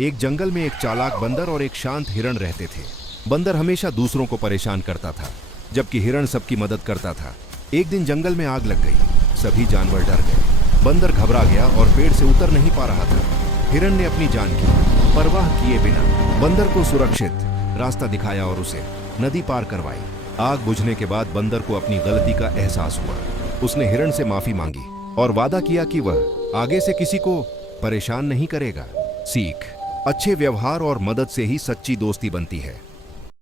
एक जंगल में एक चालाक बंदर और एक शांत हिरण रहते थे। बंदर हमेशा दूसरों को परेशान करता था, जबकि हिरण सबकी मदद करता था। एक दिन जंगल में आग लग गई। सभी जानवर डर गए। बंदर घबरा गया और पेड़ से उतर नहीं पा रहा था। हिरण ने अपनी जान की परवाह किए बिना बंदर को सुरक्षित रास्ता दिखाया और उसे नदी पार करवाई। आग बुझने के बाद बंदर को अपनी गलती का एहसास हुआ। उसने हिरण से माफी मांगी और वादा किया कि वह आगे से किसी को परेशान नहीं करेगा। सीख: अच्छे व्यवहार और मदद से ही सच्ची दोस्ती बनती है।